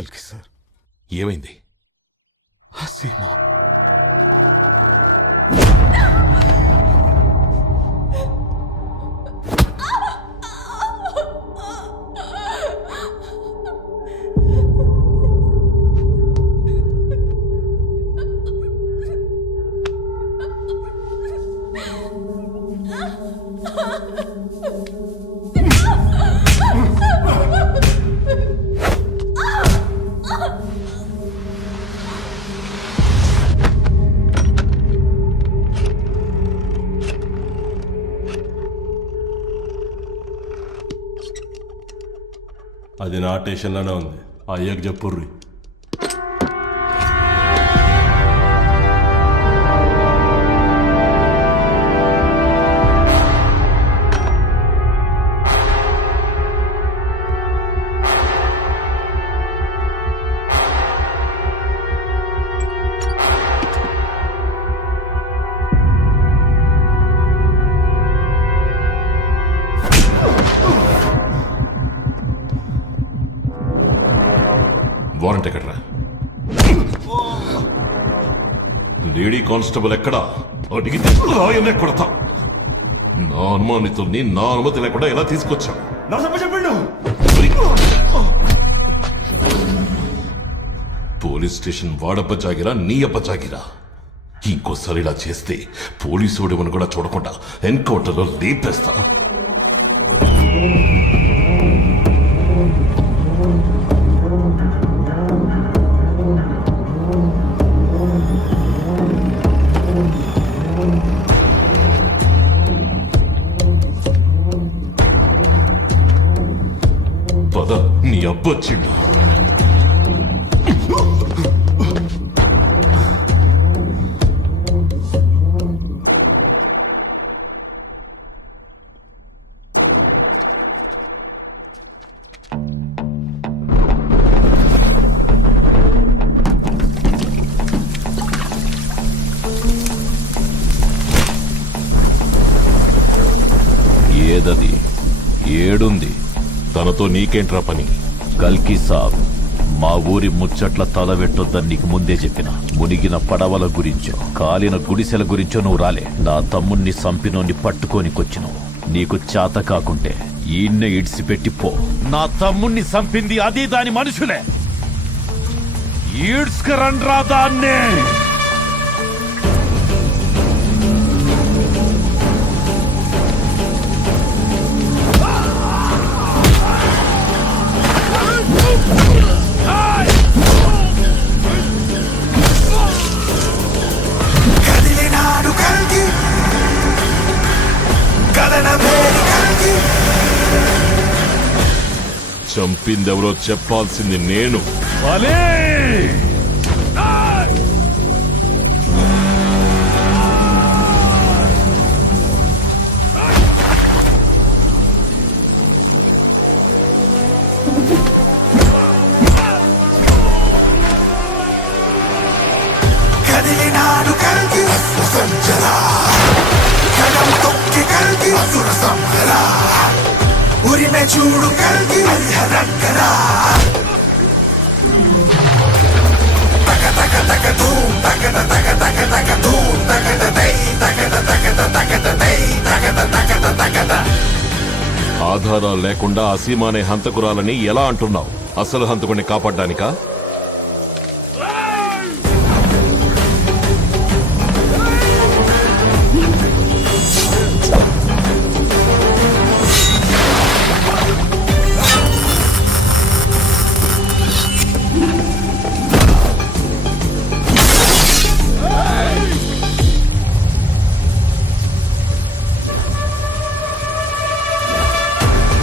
కల్కి సార్. ఏమైంది? హసీనా అది నా స్టేషన్లోనే ఉంది. అయ్యకు చెప్పుర్రి. వారెంట్ ఎక్కడ్రా? లేడీ కానిస్టేబుల్ ఎక్కడా? అడిగితే రాయనే కొడతా. నా అనుమానితుల్ని నా అనుమతి లేకుండా ఎలా తీసుకొచ్చా? పోలీస్ స్టేషన్ వాడబ్బ జాగిరా, నీ అబ్బ జాగిరా. ఇంకోసారి ఇలా చేస్తే పోలీసుడేమని కూడా చూడకుండా ఎన్కౌంటర్లో లేపేస్తా. పద, నీ అబ్బొచ్చిండు. ఏదది? ఏడుంది? తనతో నీకేంట్రా పని? కల్కి సాబ్, మా ఊరి ముచ్చట్ల తలవెట్టొద్దని నీకు ముందే చెప్పిన. మునిగిన పడవల గురించో కాలిన గుడిసెల గురించో నువ్వు రాలే. నా తమ్ముణ్ణి సంపినోన్ని పట్టుకోనికొచ్చినావు. నీకు చేత కాకుంటే ఈయన్నే ఇడిసిపెట్టిపో. నా తమ్ముణ్ణి సంపింది అది దాని మనుషులే. ఈడ్స్కరండ్రా దాన్నే. చంపిందెవరో చెప్పాల్సింది నేను. కదిలినాడు కల్కి సంచరా, కలం తొక్కి కల్కి అసుర సంహరా, ఉరిమే చూడు కల్కి హరిహరంకరా. తగ తగ తగ ధూమ్ తగద తగ తగ తగ ధూమ్ తగద దై తగద తగద తగద దై తగద తగద తగద. ఆధారాలు లేకుండా అసీమా అనే హంతకురాలని ఎలా అంటున్నావు? అసలు హంతకుడిని కాపాడ్డానికా?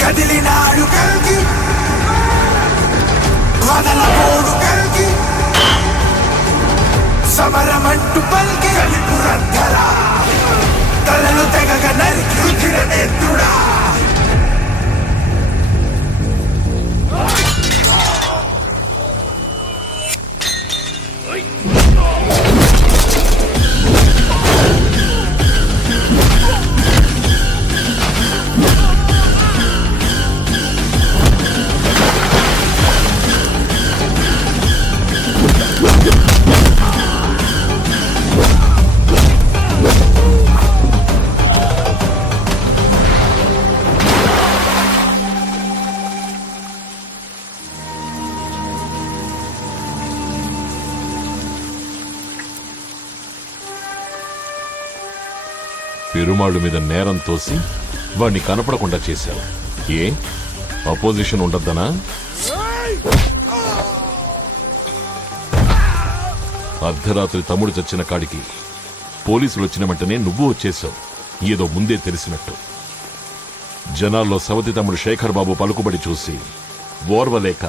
కదిలినాడు కల్కి వదలబోడు కల్కి, సమరమంటూ పల్కి కలిపురంధరా, తలలు తెగగ నరికి రుధిర నేత్రుడా. పెరుమాళ్ళు మీద నేరం తోసి వాడిని కనపడకుండా చేశావు. ఏ అపోజిషన్ ఉండద్దనా? అర్ధరాత్రి తమ్ముడు చచ్చిన కాడికి పోలీసులు వచ్చిన వెంటనే నువ్వు వచ్చేశావు, ఏదో ముందే తెలిసినట్టు. జనాల్లో సవతి తమ్ముడు శేఖర్ బాబు పలుకుబడి చూసి ఓర్వలేక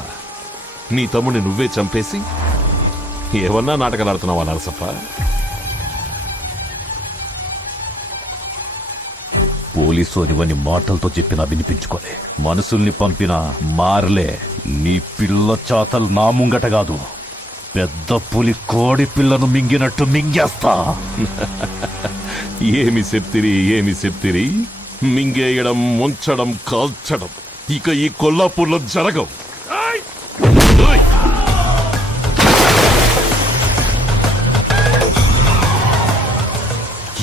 నీ తమ్ముడిని నువ్వే చంపేసి ఏమన్నా నాటకాలాడుతున్నావా నరసప్ప? పోలీసు అనివని మాటలతో చెప్పినా వినిపించుకోలే, మనుషుల్ని పంపినా మారలే. నీ పిల్ల చాతలు నా ముంగట కాదు, పెద్ద పులి కోడి పిల్లను మింగినట్టు మింగేస్తా. ఏమి చెప్తిరి మింగేయడం, ముంచడం, కాల్చడం ఇక ఈ కొల్లాపూర్లో జరగవు.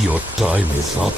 Your time is up.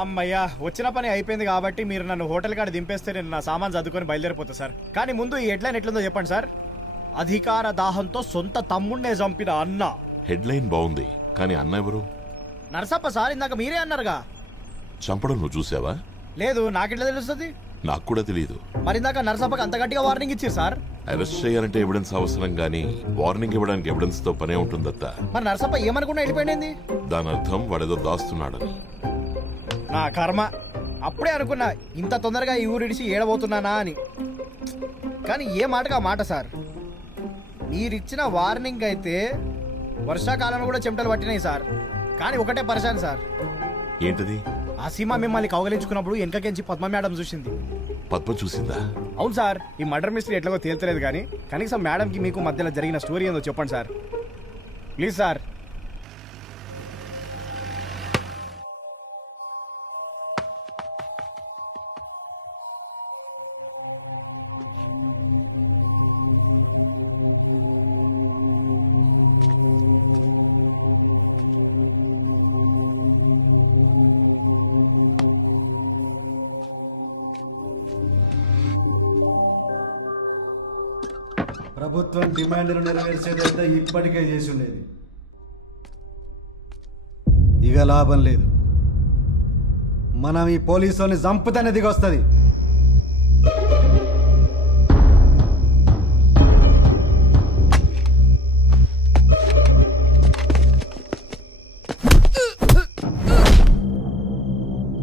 అమ్మయ్యా, వచ్చిన పని అయిపోయింది కాబట్టి మీరు నన్ను హోటల్ కాడ దింపేస్తే నేను నా సామాన్ చదువుకొని బయలుదేరిపోతా సార్. కానీ ముందు ఈ హెడ్లైన్ ఎట్లుందో చెప్పండి సార్. అధికార దాహంతో సొంత తమ్ముణ్ణే చంపిన అన్న. హెడ్లైన్ బాగుంది, కానీ అన్న ఎవరు? నరసప్ప సార్, ఇందాక మీరే అన్నారుగా. చంపడం నువ్వు చూసావా? లేదు, నాకెట్లా తెలుస్తుంది? నాకు కూడా తెలియదు. మరి ఇందాక నరసప్పకి అంత గట్టిగా వార్నింగ్ ఇచ్చారు సార్. అరెస్ట్ చేయాలంటే ఎవిడెన్స్ అవసరం, గానీ వార్నింగ్ ఇవ్వడానికి ఎవిడెన్స్ తో పనే ఉంటుందత్త. మరి నరసప్ప ఏమనుకున్నా వెళ్ళిపోయింది? దాని అర్థం వాడేదో దాస్తున్నాడని. నా కర్మ, అప్పుడే అనుకున్నా ఇంత తొందరగా ఈ ఊరిడిచి ఏడబోతున్నానా అని. కానీ ఏ మాటగా మాట సార్. మీరిచ్చిన వార్నింగ్ అయితే వర్షాకాలంలో కూడా చెమటలు పట్టినాయి సార్. కానీ ఒకటే పరిశాన్ సార్. ఏంటది? ఆ సీమ మిమ్మల్ని కౌగలించుకున్నప్పుడు వెనకకెంచి పద్మ మేడం చూసింది. పద్మ చూసిందా? అవును సార్. ఈ మర్డర్ మిస్టరీ ఎట్లాగో తేల్తలేదు, కానీ కనీసం మేడంకి మీకు మధ్యలో జరిగిన స్టోరీ ఏందో చెప్పండి సార్, ప్లీజ్ సార్. ప్రభుత్వం డిమాండ్లు నెరవేర్చేదంతా ఇప్పటికే చేసి ఉండేది. ఇక లాభం లేదు, మనం ఈ పోలీసుని చంపుతనే దిగొస్తుంది.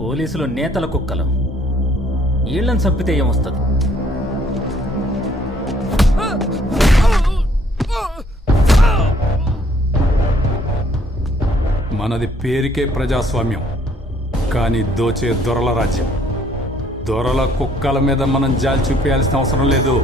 పోలీసులు నేతల కుక్కలు, వీళ్ళని చంపితే ఏమొస్తుంది? మనది పేరుకే ప్రజాస్వామ్యం, కానీ దోచే దొరల రాజ్యం. దొరల కుక్కల మీద మనం జాలి చూపేయాల్సిన అవసరం లేదు.